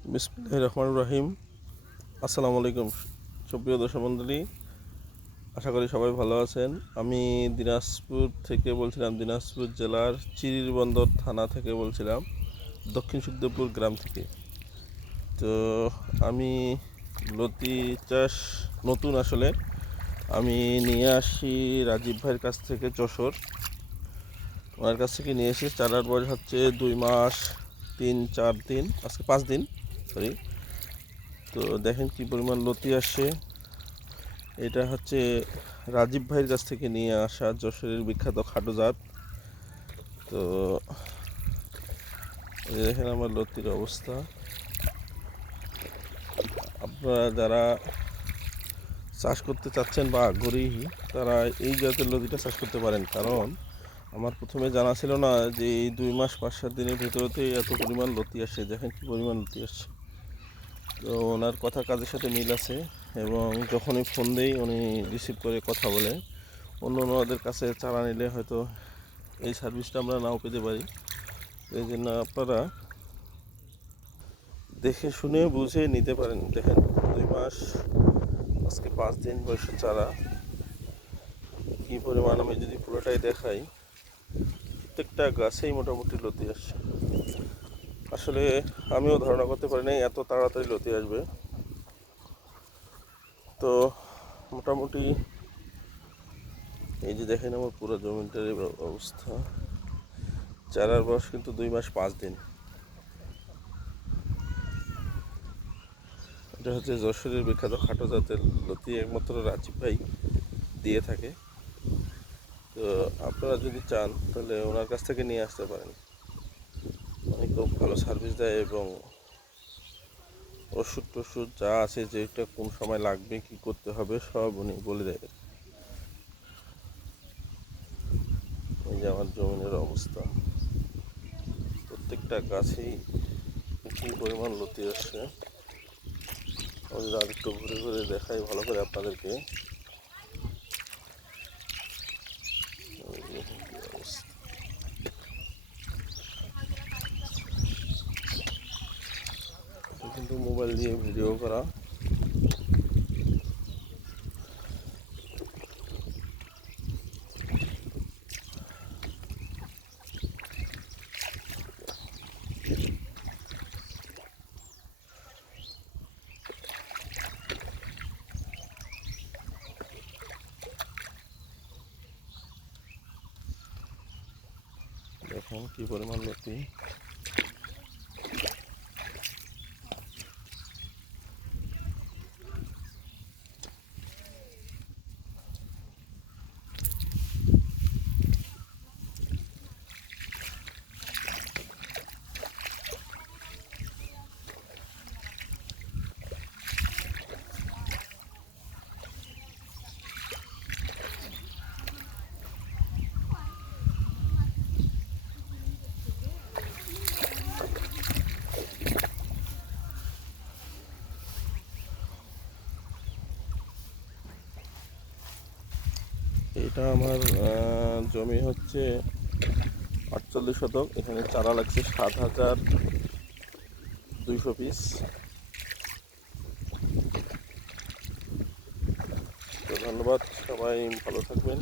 বিসমুল্লাহ রহমান রাহিম। আসসালামু আলাইকুম সুপ্রিয় দর্শক মণ্ডলী আশা করি সবাই ভালো আছেন। আমি দিনাজপুর থেকে বলছিলাম, দিনাজপুর জেলার চিরিরবন্দর থানা থেকে বলছিলাম, দক্ষিণ সুখদেবপুর গ্রাম থেকে। তো আমি লতি চাষ নতুন আসলে। আমি নিয়ে আসি রাজীব ভাইয়ের কাছ থেকে যশোর। ওনার কাছ থেকে নিয়ে এসে চারার বয়স হচ্ছে দুই মাস, তিন, চার দিন, আজকে পাঁচ দিন। সরি তো দেখেন কি পরিমাণ লতি আসছে। এটা হচ্ছে রাজীব ভাইয়ের কাছ থেকে নিয়ে আসা যশোরের বিখ্যাত খাটো জাত। তো দেখেন আমার লতির অবস্থা। আপনারা যারা চাষ করতে চাচ্ছেন বা আগ্রহী, তারা এই জাতের লতিটা চাষ করতে পারেন। কারণ আমার প্রথমে জানা ছিল না যে এই দুই মাস, পাঁচ, সাত দিনের ভিতরতেই এত পরিমাণ লতি আসে। দেখেন কি পরিমাণ লতি আসছে। তো ওনার কথা কাজের সাথে মিল আছে এবং যখনই ফোন দেই উনি রিসিভ করে কথা বলে। অন্য অন্যদের কাছে চারা নিলে হয়তো এই সার্ভিসটা আমরা নাও পেতে পারি। এই জন্য আপনারা দেখে শুনে বুঝে নিতে পারেন। দেখেন, দুই মাস, আজকে পাঁচ দিন বয়সের চারা। কী পরিমাণ আমি যদি পুরোটাই দেখাই, প্রত্যেকটা গাছেই মোটামুটি লতি আসছে। আসলে আমিও ধারণা করতে পারি নাই এত তাড়াতাড়ি লতি আসবে। তো মোটামুটি এই যে দেখেন আমার পুরো জমিটার অবস্থা। চারার বয়স কিন্তু দুই মাস পাঁচ দিন। এটা হচ্ছে যশোরের বিখ্যাত খাটো জাতের লতি, একমাত্র রাজীব ভাই দিয়ে থাকে। তো আপনারা যদি চান, তাহলে ওনার কাছ থেকে নিয়ে আসতে পারেন। উনি খুব ভালো সার্ভিস দেয় এবং ওষুধ টষুধ যা আছে যেটা কোন সময় লাগবে, কি করতে হবে, সব উনি বলে দেয়। এই যে আমার জমিনের অবস্থা। প্রত্যেকটা গাছেই কি পরিমাণ লতি আসছে। আমি যদি আরেকটু ঘুরে ঘুরে দেখাই ভালো করে আপনাদেরকে এই যে কি অবস্থা। এটা কিন্তু মোবাইল দিয়ে ভিডিও করা দেখুন কি পরিমাণ লতি এটা আমার জমি হচ্ছে আটচল্লিশ শতক। এখানে চারা লাগছে সাত হাজার দুইশো পিস। তো ধন্যবাদ, সবাই ভালো থাকবেন।